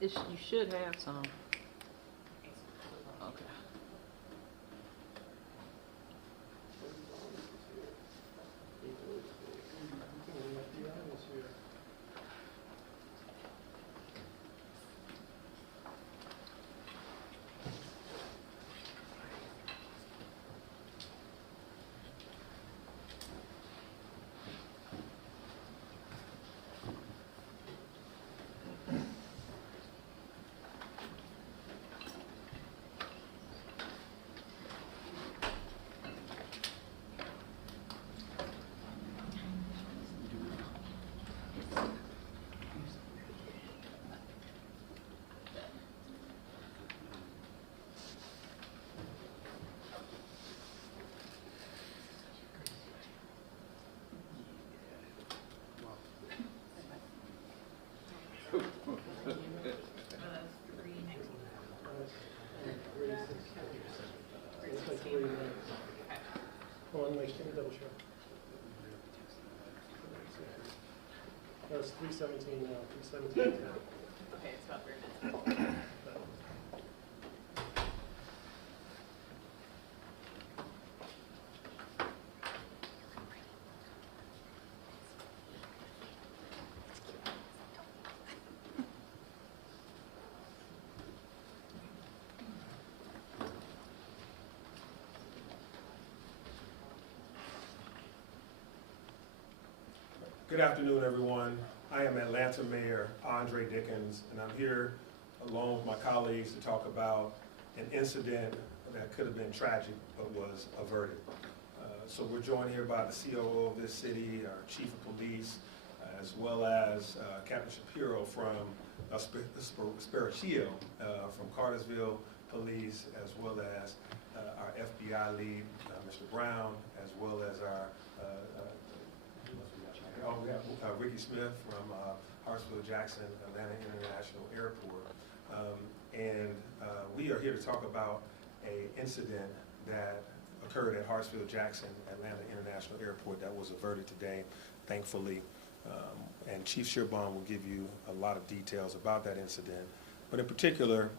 You should have some. Okay. It's 3:17 now. 3:17. Okay, it's about 3 minutes. Good afternoon, everyone. I am Atlanta Mayor Andre Dickens, and I'm here along with my colleagues to talk about an incident that could have been tragic but was averted. So we're joined here by the COO of this city, our Chief of Police, as well as Captain Shapiro from Spiritual from Cartersville Police, as well as our FBI lead, Mr. Brown, as well as our we have Ricky Smith from Hartsfield-Jackson International Airport. We are here to talk about an incident that occurred at Hartsfield-Jackson International Airport that was averted today, thankfully. And Chief Sherbon will give you a lot of details about that incident. But in particular,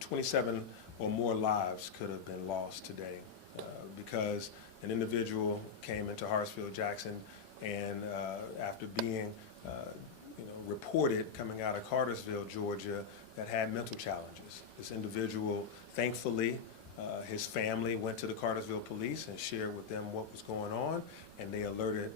27 or more lives could have been lost today because an individual came into Hartsfield-Jackson and after being reported coming out of Cartersville, Georgia, that had mental challenges. This individual, thankfully, his family went to the Cartersville Police and shared with them what was going on, and they alerted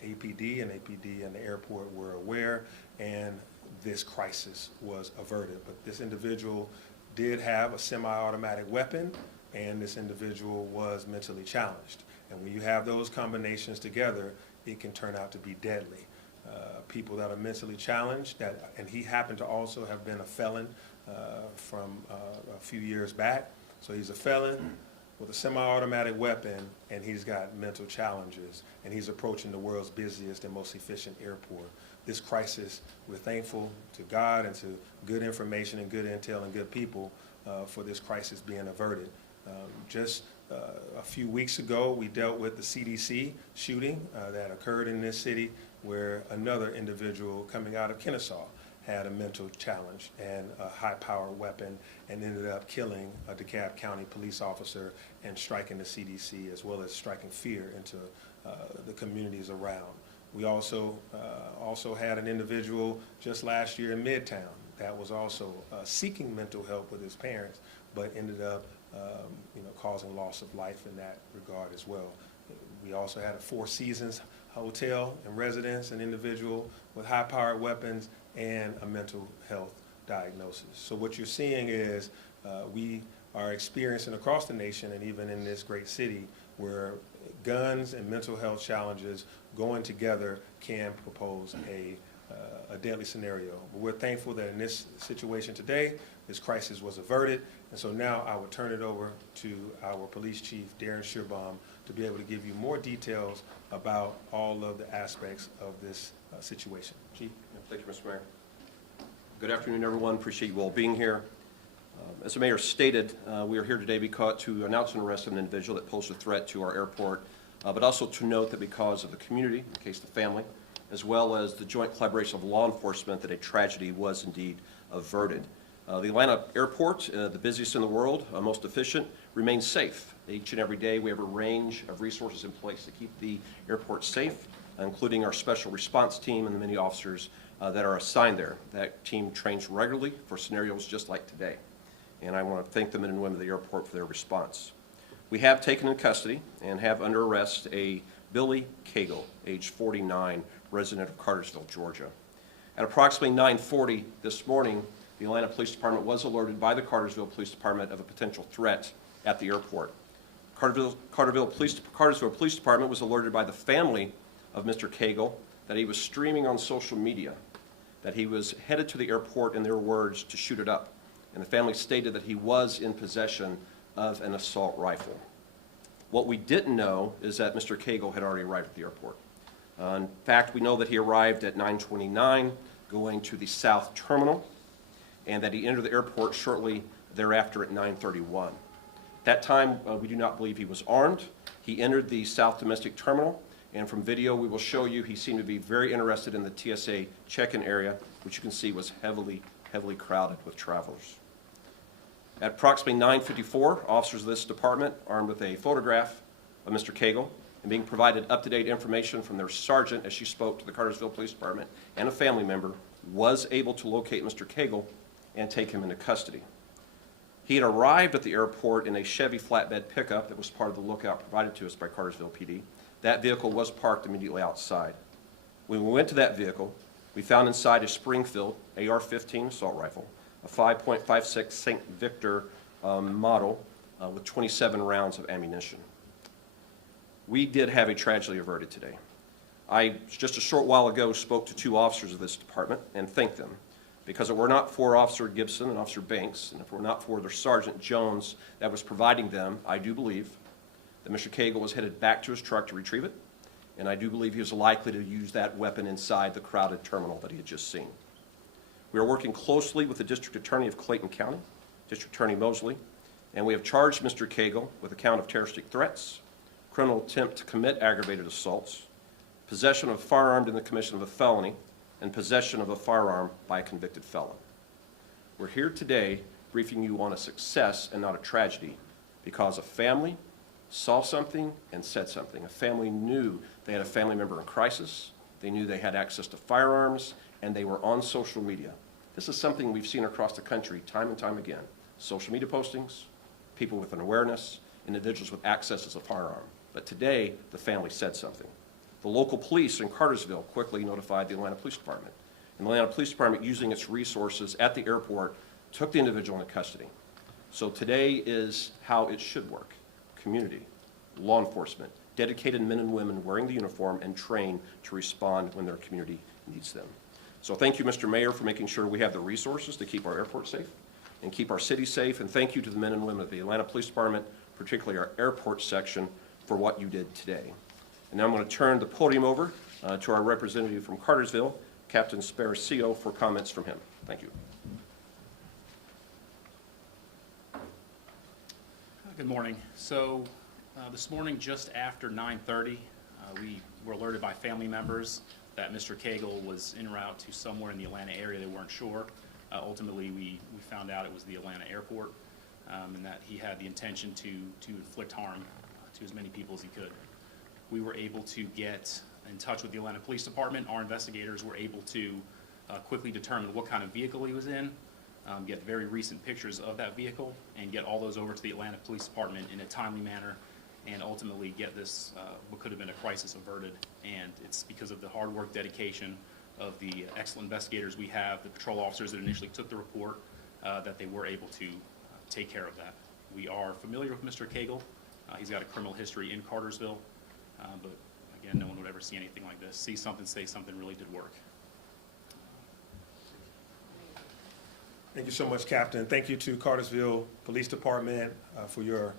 APD, and APD and the airport were aware, and this crisis was averted. But this individual did have a semi-automatic weapon, and this individual was mentally challenged. And when you have those combinations together, it can turn out to be deadly. People that are mentally challenged, and he happened to also have been a felon from a few years back. So he's a felon with a semi-automatic weapon, and he's got mental challenges, and he's approaching the world's busiest and most efficient airport. This crisis, we're thankful to God and to good information and good intel and good people for this crisis being averted. Just a few weeks ago, we dealt with the CDC shooting that occurred in this city, where another individual coming out of Kennesaw had a mental challenge and a high-powered weapon and ended up killing a DeKalb County police officer and striking the CDC, as well as striking fear into the communities around. We also had an individual just last year in Midtown that was also seeking mental help with his parents, but ended up causing loss of life in that regard as well. We also had a Four Seasons hotel and residence, an individual with high-powered weapons and a mental health diagnosis. So what you're seeing is we are experiencing across the nation and even in this great city where guns and mental health challenges going together can propose a deadly scenario. But we're thankful that in this situation today, this crisis was averted. And so now I would turn it over to our police chief, Darren Sherbon, to be able to give you more details about all of the aspects of this situation. Chief? Thank you, Mr. Mayor. Good afternoon, everyone. Appreciate you all being here. As the mayor stated, we are here today to announce an arrest of an individual that posed a threat to our airport, but also to note that because of the community, in case the family, as well as the joint collaboration of law enforcement, that a tragedy was indeed averted. The Atlanta airport, the busiest in the world, most efficient, remains safe. Each and every day we have a range of resources in place to keep the airport safe, including our special response team and the many officers that are assigned there. That team trains regularly for scenarios just like today. And I want to thank the men and women of the airport for their response. We have taken in custody and have under arrest a Billy Cagle, age 49, resident of Cartersville, Georgia. At approximately 9:40 this morning, the Atlanta Police Department was alerted by the Cartersville Police Department of a potential threat at the airport. Cartersville Police Department was alerted by the family of Mr. Cagle that he was streaming on social media, that he was headed to the airport, in their words, to shoot it up. And the family stated that he was in possession of an assault rifle. What we didn't know is that Mr. Cagle had already arrived at the airport. In fact, we know that he arrived at 9:29, going to the south terminal, and that he entered the airport shortly thereafter at 9:31. At that time, we do not believe he was armed. He entered the south domestic terminal, and from video we will show you he seemed to be very interested in the TSA check-in area, which you can see was heavily crowded with travelers. At approximately 9:54, officers of this department, armed with a photograph of Mr. Cagle and being provided up-to-date information from their sergeant as she spoke to the Cartersville Police Department and a family member, was able to locate Mr. Cagle and take him into custody. He had arrived at the airport in a Chevy flatbed pickup that was part of the lookout provided to us by Cartersville PD. That vehicle was parked immediately outside. When we went to that vehicle, we found inside a Springfield AR-15 assault rifle, a 5.56 St. Victor model with 27 rounds of ammunition. We did have a tragedy averted today. I, just a short while ago, spoke to two officers of this department and thanked them, because if it were not for Officer Gibson and Officer Banks, and if it were not for their Sergeant Jones that was providing them, I do believe that Mr. Cagle was headed back to his truck to retrieve it, and I do believe he was likely to use that weapon inside the crowded terminal that he had just seen. We are working closely with the District Attorney of Clayton County, District Attorney Mosley, and we have charged Mr. Cagle with a count of terroristic threats, criminal attempt to commit aggravated assaults, possession of a firearm in the commission of a felony, and possession of a firearm by a convicted felon. We're here today briefing you on a success and not a tragedy, because a family saw something and said something. A family knew they had a family member in crisis, they knew they had access to firearms, and they were on social media. This is something we've seen across the country time and time again. Social media postings, people with an awareness, individuals with access to a firearm. But today, the family said something. The local police in Cartersville quickly notified the Atlanta Police Department. And the Atlanta Police Department, using its resources at the airport, took the individual into custody. So today is how it should work. Community, law enforcement, dedicated men and women wearing the uniform and trained to respond when their community needs them. So thank you, Mr. Mayor, for making sure we have the resources to keep our airport safe and keep our city safe. And thank you to the men and women of the Atlanta Police Department, particularly our airport section, for what you did today. And now I'm going to turn the podium over to our representative from Cartersville, Captain Sparacio, for comments from him. Thank you. Good morning. So this morning, just after 9:30, we were alerted by family members that Mr. Cagle was en route to somewhere in the Atlanta area. They weren't sure. Ultimately, we found out it was the Atlanta airport, and that he had the intention to inflict harm to as many people as he could. We were able to get in touch with the Atlanta Police Department. Our investigators were able to quickly determine what kind of vehicle he was in, get very recent pictures of that vehicle, and get all those over to the Atlanta Police Department in a timely manner, and ultimately get this, what could have been a crisis, averted. And it's because of the hard work, dedication of the excellent investigators we have, the patrol officers that initially took the report, that they were able to take care of that. We are familiar with Mr. Cagle. He's got a criminal history in Cartersville, but again, no one would ever see anything like this. See something, say something really did work. Thank you so much, Captain. Thank you to Cartersville Police Department for your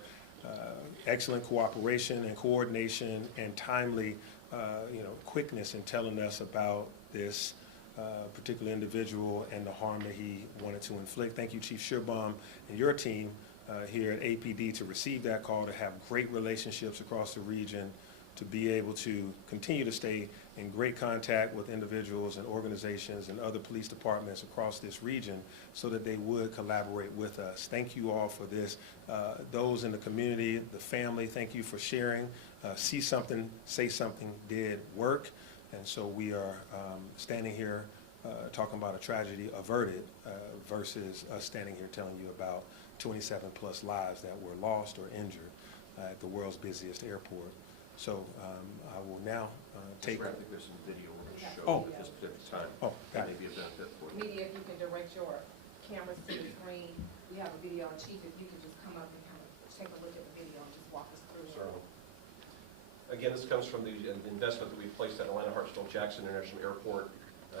excellent cooperation and coordination and timely, quickness in telling us about this particular individual and the harm that he wanted to inflict. Thank you, Chief Shearbaum, and your team here at APD to receive that call, to have great relationships across the region to be able to continue to stay in great contact with individuals and organizations and other police departments across this region so that they would collaborate with us. Thank you all for this. Those in the community, the family, thank you for sharing. See something, say something did work. And so we are standing here talking about a tragedy averted versus us standing here telling you about 27 plus lives that were lost or injured at the world's busiest airport. So I will now take. Just rapidly, there's some video we're going to show Oh. at this particular time. Oh, got That it. may be a benefit for you. Media, if you can direct your cameras to the screen. We have a video. And Chief, if you could just come up and kind of take a look at the video and just walk us through it. Certainly. Again, this comes from the investment that we placed at Atlanta Hartsfield-Jackson International Airport.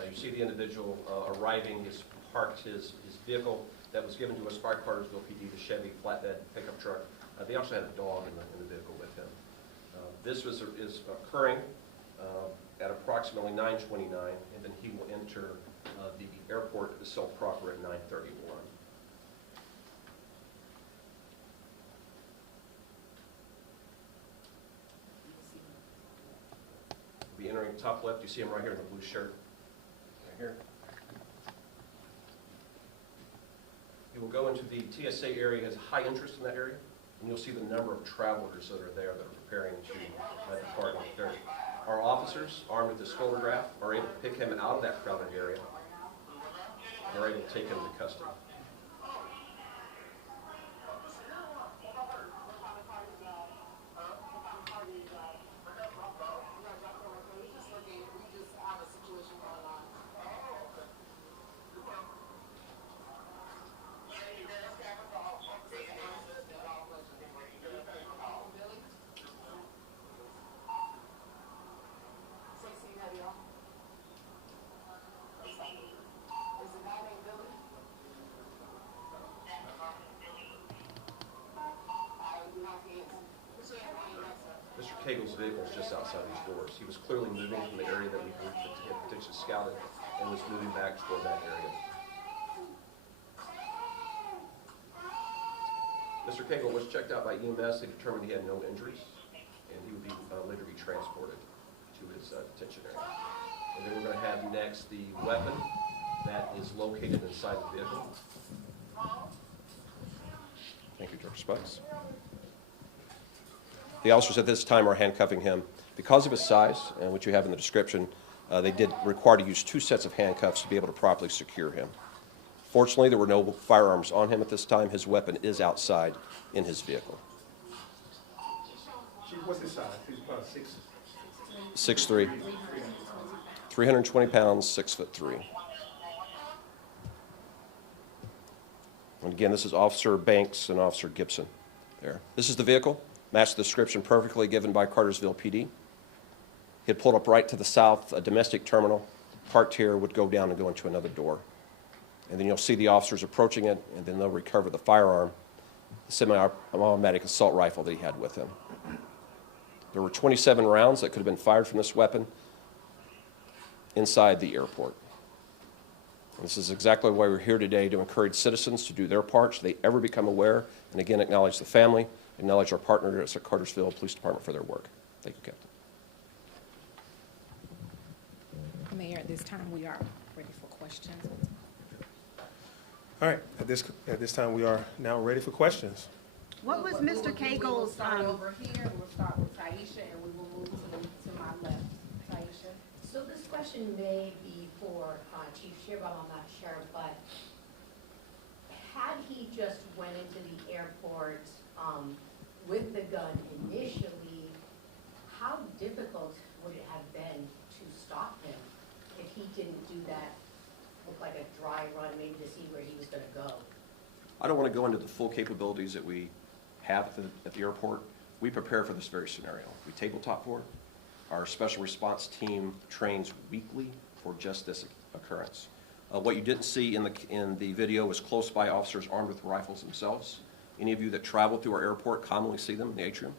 You see the individual arriving. He's parked his vehicle that was given to us by Cartersville PD, the Chevy flatbed pickup truck. They also had a dog in the vehicle with him. This is occurring at approximately 9:29, and then he will enter the airport itself proper at 9:31. Be entering top left. You see him right here in the blue shirt. Right here. He will go into the TSA area. He has high interest in that area, and you'll see the number of travelers that are there that are preparing to depart. Our officers, armed with this photograph, are able to pick him out of that crowded area. They're able to take him into custody. Mr. Cagle's vehicle is just outside these doors. He was clearly moving from the area that we had potentially scouted and was moving back toward that area. Mr. Cagle was checked out by EMS. They determined he had no injuries, and he would be later be transported to his detention area. And then we're going to have next the weapon that is located inside the vehicle. Thank you, Director Spucks. The officers at this time are handcuffing him. Because of his size, and what you have in the description, they did require to use 2 sets of handcuffs to be able to properly secure him. Fortunately, there were no firearms on him at this time. His weapon is outside in his vehicle. What's his size? He's about 6'3", 320 pounds, 6'3". And again, this is Officer Banks and Officer Gibson there. This is the vehicle. Matched the description perfectly given by Cartersville PD. He had pulled up right to the south, a domestic terminal, parked here, would go down and go into another door. And then you'll see the officers approaching it, and then they'll recover the firearm, the semi-automatic assault rifle that he had with him. There were 27 rounds that could have been fired from this weapon inside the airport. And this is exactly why we're here today, to encourage citizens to do their part so they ever become aware, and again, acknowledge the family, acknowledge our partners at Cartersville Police Department for their work. Thank you, Captain. Mayor, at this time, we are ready for questions. All right, at this time, we are now ready for questions. What was We Mr. will Cagle's, start over here. We'll start with Taisha, and we will move to my left. Taisha. So this question may be for Chief Shearball, I'm not sure, but had he just went into the airport with the gun initially, how difficult would it have been to stop him if he didn't do that, look like a dry run, maybe to see where he was going to go? I don't want to go into the full capabilities that we have at the airport. We prepare for this very scenario. We tabletop for it. Our special response team trains weekly for just this occurrence. What you didn't see in the video was close by officers armed with rifles themselves. Any of you that travel through our airport commonly see them in the atrium.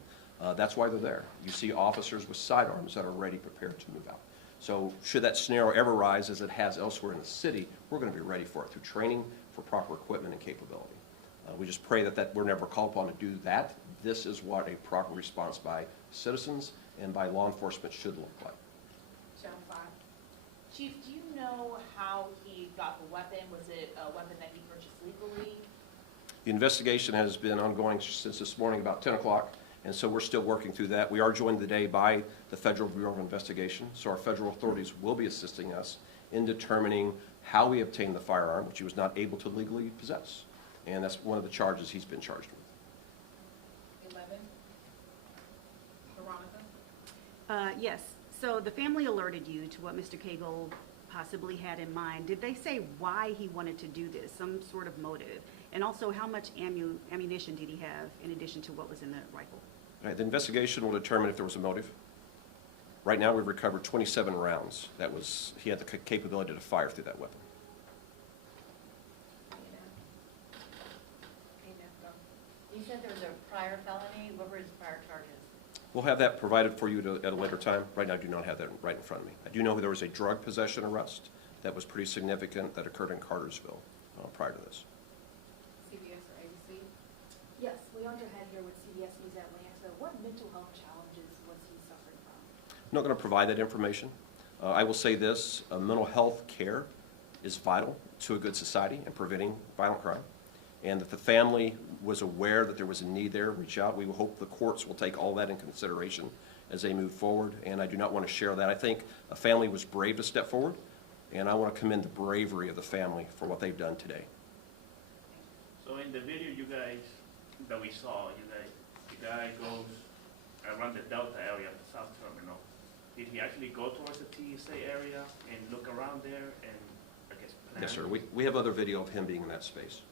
That's why they're there. You see officers with sidearms that are ready, prepared to move out. So should that scenario ever rise, as it has elsewhere in the city, we're going to be ready for it through training, for proper equipment and capability. We just pray that we're never called upon to do that. This is what a proper response by citizens and by law enforcement should look like. Channel 5. Chief, do you know how he got the weapon? Was it a weapon that he purchased legally? The investigation has been ongoing since this morning about 10 o'clock, and so we're still working through that. We are joined today by the Federal Bureau of Investigation, so our federal authorities will be assisting us in determining how we obtained the firearm, which he was not able to legally possess. And that's one of the charges he's been charged with. 11. Veronica. Yes, so the family alerted you to what Mr. Cagle possibly had in mind. Did they say why he wanted to do this, some sort of motive? And also, how much ammunition did he have in addition to what was in the rifle? All right, the investigation will determine if there was a motive. Right now, we've recovered 27 rounds. He had the capability to fire through that weapon. You said there was a prior felony. What were his prior charges? We'll have that provided for you at a later time. Right now, I do not have that right in front of me. I do know there was a drug possession arrest that was pretty significant that occurred in Cartersville prior to this. CBS or ABC. Yes, Leandra Head here with CBS News Atlanta. What mental health challenges was he suffering from? I'm not going to provide that information. I will say this, mental health care is vital to a good society and preventing violent crime. And if the family was aware that there was a need there, reach out. We will hope the courts will take all that in consideration as they move forward, and I do not want to share that. I think a family was brave to step forward, and I want to commend the bravery of the family for what they've done today. So in the video that we saw, the guy goes around the Delta area of the South Terminal. Did he actually go towards the TSA area and look around there and, I guess, plan? Yes, sir. We have other video of him being in that space.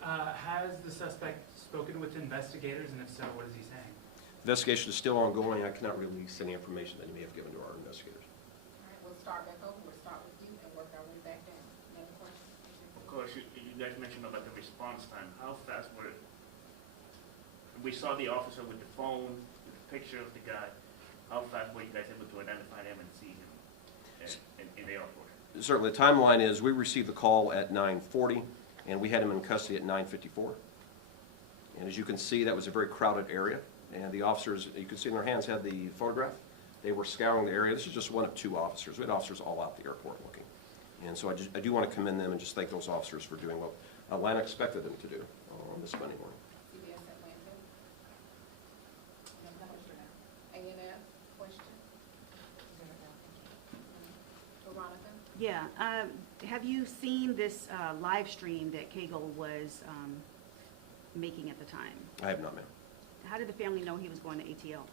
Has the suspect spoken with investigators, and if so, what is he saying? Investigation is still ongoing. I cannot release any information that you may have given to our investigators. All right, we'll start back over. We'll start with you and work our way back down. Another question? Of course, you guys mentioned about the response time. How fast were it? We saw the officer with the phone, with the picture of the guy. How fast were you guys able to identify him and see him in the airport? Certainly, the timeline is we received the call at 9:40, and we had him in custody at 9:54. And as you can see, that was a very crowded area, and the officers, you can see in their hands, had the photograph. They were scouring the area. This is just one of two officers. We had officers all out the airport looking. And so I do want to commend them and just thank those officers for doing what Atlanta expected them to do on this Monday morning. CBS Atlanta. A&F, question? Veronica? Yeah, have you seen this live stream that Cagle was making at the time? I have not, ma'am. How did the family know he was going to ATL?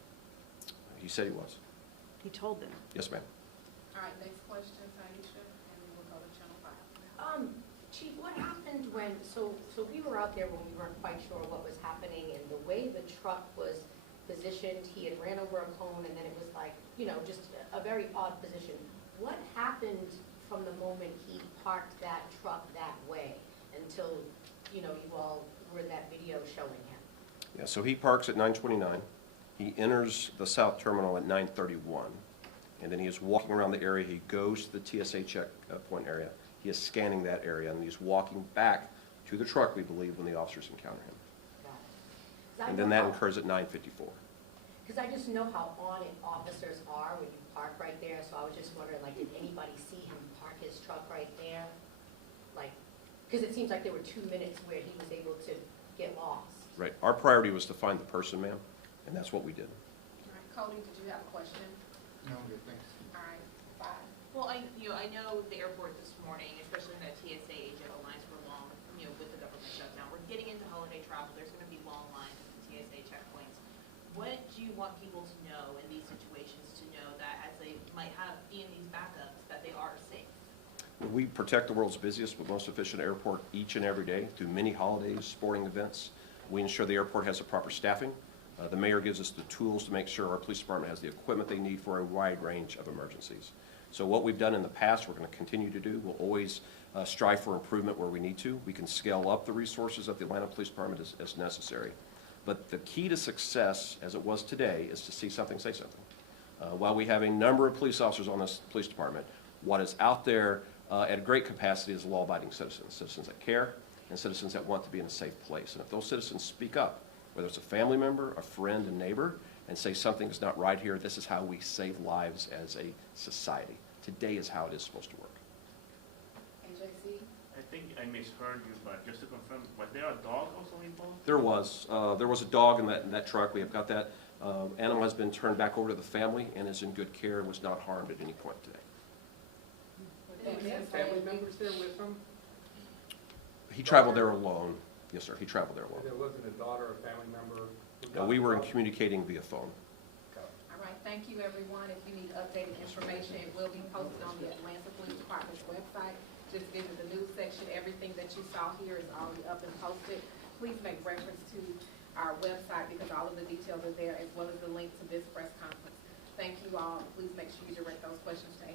He said he was. He told them. Yes, ma'am. All right, next question, Taisha, and then we'll go to Channel 5. Chief, what happened when, so we were out there when we weren't quite sure what was happening, and the way the truck was positioned, he had ran over a cone, and then it was like, just a very odd position. What happened from the moment he parked that truck that way until, you all were in that video showing him? Yeah, so he parks at 9:29. He enters the south terminal at 9:31. And then he is walking around the area. He goes to the TSA checkpoint area. He is scanning that area, and he's walking back to the truck, we believe, when the officers encounter him. Got it. And then that occurs at 9:54. Because I just know how on it officers are when you park right there, so I was just wondering, did anybody see him park his truck right there? Because it seems like there were 2 minutes where he was able to get lost. Right. Our priority was to find the person, ma'am, and that's what we did. All right, Cody, did you have a question? No, good, thanks. All right, 5. Well, I know the airport this morning, especially in the TSA agent lines were long, with the government shutdown. We're getting into holiday travel. There's going to be long lines at the TSA checkpoints. What do you want people to know in these situations to know that as they might be in these backups, that they are safe? We protect the world's busiest but most efficient airport each and every day through many holidays, sporting events. We ensure the airport has the proper staffing. The mayor gives us the tools to make sure our police department has the equipment they need for a wide range of emergencies. So what we've done in the past, we're going to continue to do. We'll always strive for improvement where we need to. We can scale up the resources of the Atlanta Police Department as necessary. But the key to success, as it was today, is to see something, say something. While we have a number of police officers on this police department, what is out there at great capacity is law-abiding citizens, citizens that care, and citizens that want to be in a safe place. And if those citizens speak up whether it's a family member, a friend, a neighbor, and say something's not right here. This is how we save lives as a society. Today is how it is supposed to work. And JC? I think I misheard you, but just to confirm, was there a dog also involved? There was a dog in that truck. We have got that. Animal has been turned back over to the family and is in good care and was not harmed at any point today. Family members there with him? He traveled there alone. Yes, sir. He traveled there alone. There wasn't a daughter or family member? No, we were communicating via phone. All right, thank you, everyone. If you need updated information, it will be posted on the Atlanta Police Department's website. Just visit the news section. Everything that you saw here is already up and posted. Please make reference to our website because all of the details are there, as well as the link to this press conference. Thank you all. Please make sure you direct those questions to